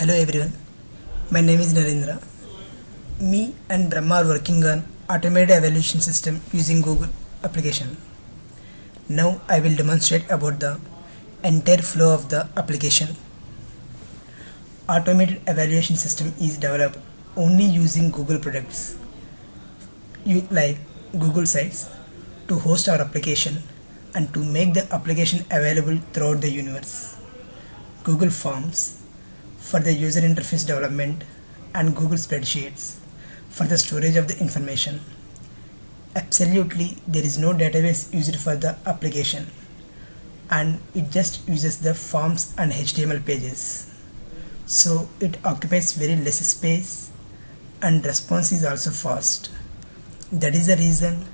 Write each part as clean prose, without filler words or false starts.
Hello everyone, my name is Narendra. Me and Brahma are working on automated evaluation system using Google application. Now I will demonstrate about the entire flow of the application. Automated evaluation system is developed only using Google products like Google Sites to host our application and to make the application available throughout the universe. Google Forms for the user interface development and Google Spreadsheets for the storage of the information. Absolutely, there is no database used for the application and it just uses the forms and HTML pages. So it occupies very less space and response is also fast. That is the reason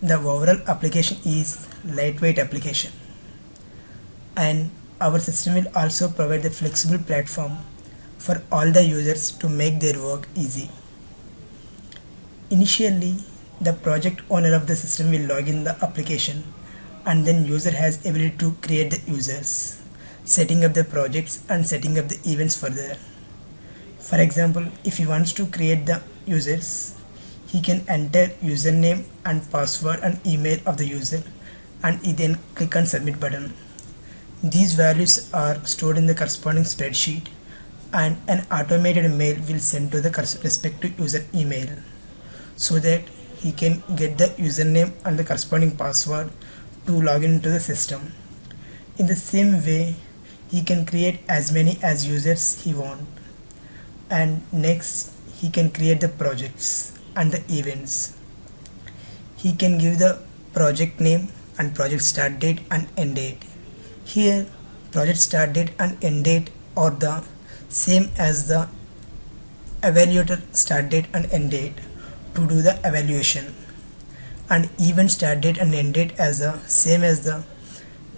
the overall application is lightweight application. And our system will also provide the flexible platform for all the users to make their work easy. Initially, the project owner of the system will log in the application and then user has ability to create the users, setting up the projects and setting up the events further. For example, if he wants to create the users, he can enter username and password and email of the user and he then click on submit button. These values are stored in the corresponding spreadsheet and an automated mail will send to the respective user email so that he can get the username and the corresponding password to log into the system. In the same way, he can create as many as users he wants, and next he can create the projects and the events. He can give the project name and project start date and end date. Here project start date and end date are the same as the evaluator start date and end date to do the evaluation, and event start date and end date as the same as the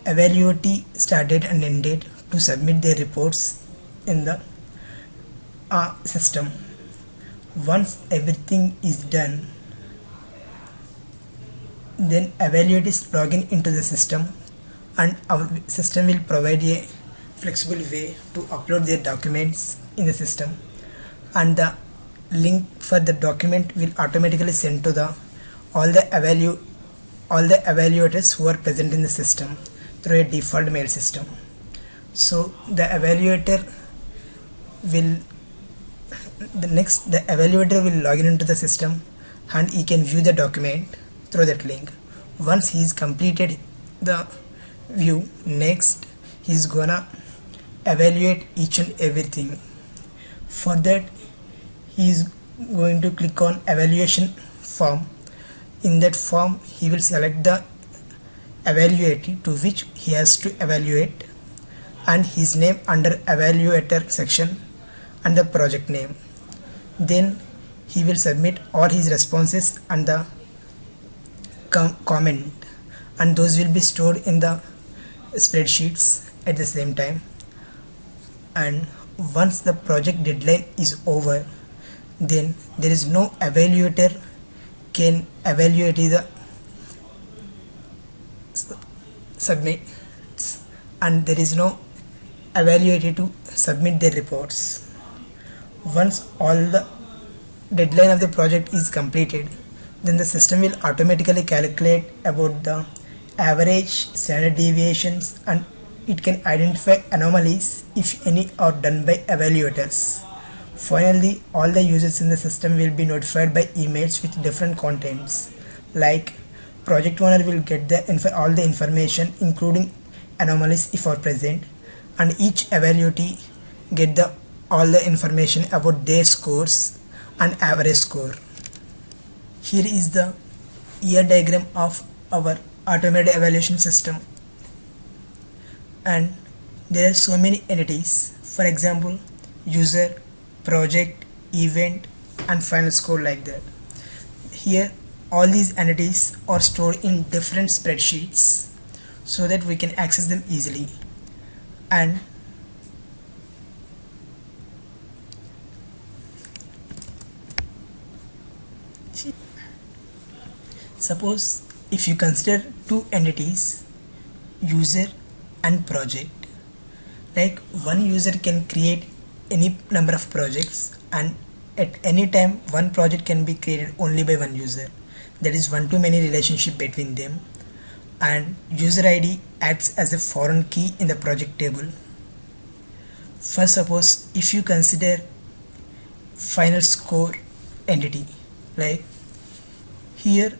evaluatee start date and end date to submit their reports in the system. Once everything is done, then evaluatees log into the system and our system will provide a flexible way to upload their documents in the system, and the link for the document will automatically send to the all the evaluators who are present in the system through a default mail system. So the evaluator will log into the system and he can view the document through that link. Once he's completed the view, next he's gonna evaluate each and everything. For that, he is going to click on evaluation form. In that form, he will select the evaluatee to which he has to evaluate and his name under evaluator section and the project name. Then he will submit all his responses and the comment, and those will be stored in the spreadsheets at the same time. And once the project deadline is over, then there is no evaluator can evaluate the submit, and there is no evaluator to submit their reports. Once all the deadline of the project is completed, then the system will automatically calculate about the average, standard deviations, and it can identify anomalies if any are done by evaluators. Finally, all the users in the system will be notified by emails with different contents, like project owner will get all the information including anomalies if are present, and each evaluatee get all the information about their scores and average score. Here is the ear diagram of our automated evaluation system, and there are so many entities, for example user, project, event, and final score, like that. Here all these entities are stored in different spreadsheets so that we can access them easily. And suppose if you consider two entities, user and project, like one user can create any number of projects, and at any time one project can be created only by one user. There is one to many relationship between them, and user ID acts as a foreign key in the project table. First, suppose if you consider final score entity, like here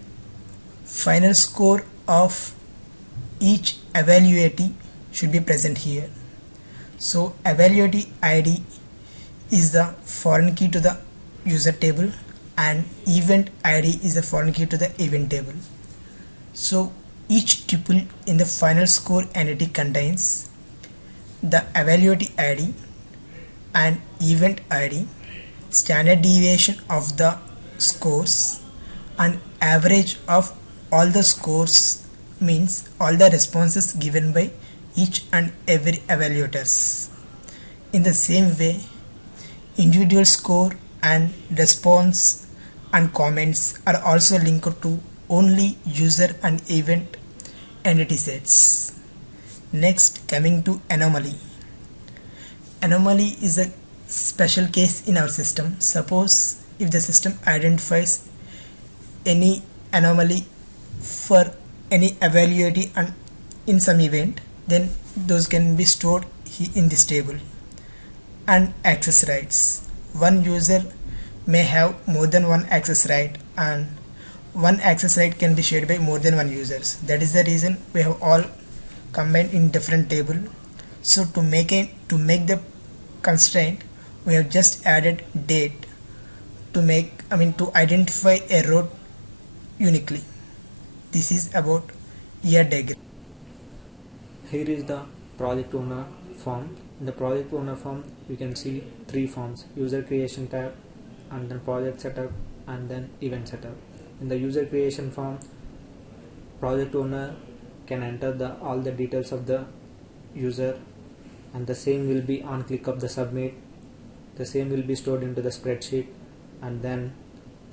final score of each evaluatee should be present here. So evaluatee ID is the foreign key to the user table, and event ID is the foreign key to the event table. So each tuple in the final score entity contains the evaluatee ID and event ID, standard deviation of the scores, and average of all the scores, means all the responses given by each and every evaluators. In the same way, individual score and response and comments are also linked to only user and event entity sets. Next, coming to anomaly. Anomaly is a special case in our system. Suppose if the system identifies any anomaly for any evaluatee and in some event, then those can be stored in this table. And access rights. One user may have more than one access right, and one access right can be shared by more than one users. That is the reason we have all combined in different table. So to make the constraint, we have just added date to identify a row uniquely. This is about year diagram. Here is the project owner form. In the project owner form, you can see three forms: user creation tab, and then project setup, and then event setup. In the user creation form, project owner can enter all the details of the user, and the same will be on click of the submit. The same will be stored into the spreadsheet, and then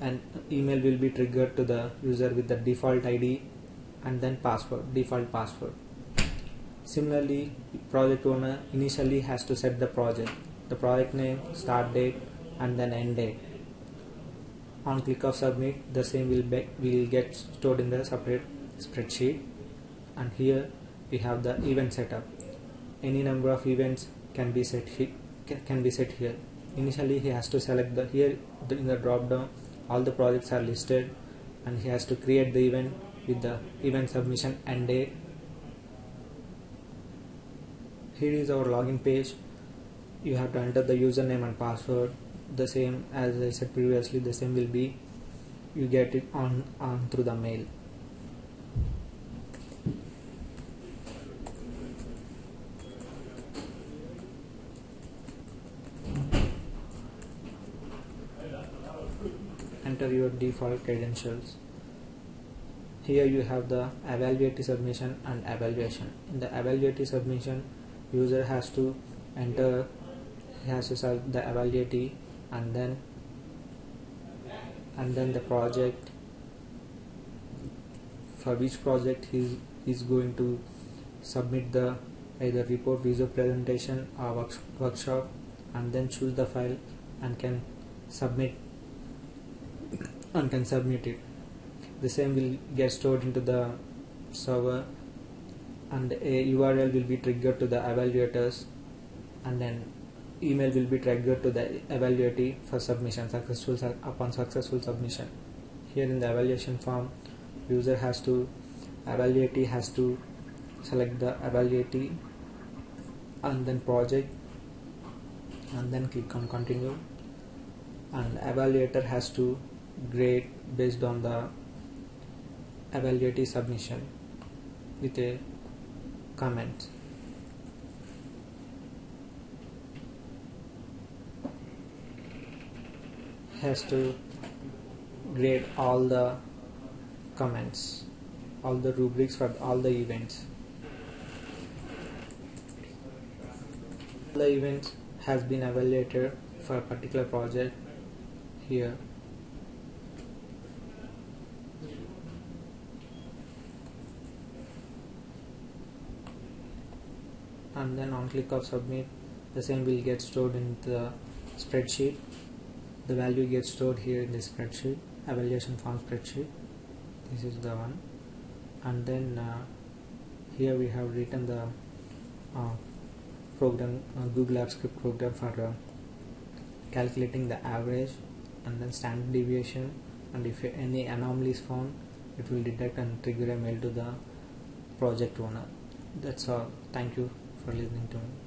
an email will be triggered to the user with the default ID and then default password. Similarly, project owner initially has to set the project name, start date, and then end date. On click of submit, the same will get stored in the separate spreadsheet. And here we have the event setup. Any number of events can be set here. Initially, he has to select in the drop down, all the projects are listed, and he has to create the event with the event submission and date. Here is our login page. You have to enter the username and password. The same as I said previously, the same will be, you get it on through the mail. Enter your default credentials. Here you have the evaluatee submission and evaluation. In the evaluatee submission, user has to select the evaluatee and then the project, for which project he is going to submit the either report, visual presentation or workshop, and then choose the file and can submit it. The same will get stored into the server, and a URL will be triggered to the evaluators, and then email will be triggered to the evaluatee for submission, upon successful submission. Here in the evaluation form, evaluatee has to select the evaluatee and then project, and then click on continue, and evaluator has to grade based on the evaluatee submission with a comment. Has to grade all the comments, all the rubrics for all the events. The event has been evaluated for a particular project here. And then on click of submit, the same will get stored in the spreadsheet. The value gets stored here in the spreadsheet, evaluation form spreadsheet. This is the one. And then here we have written the program, Google Apps Script program for calculating the average and then standard deviation, and if any anomaly is found, it will detect and trigger a mail to the project owner. That's all. Thank you for listening to me.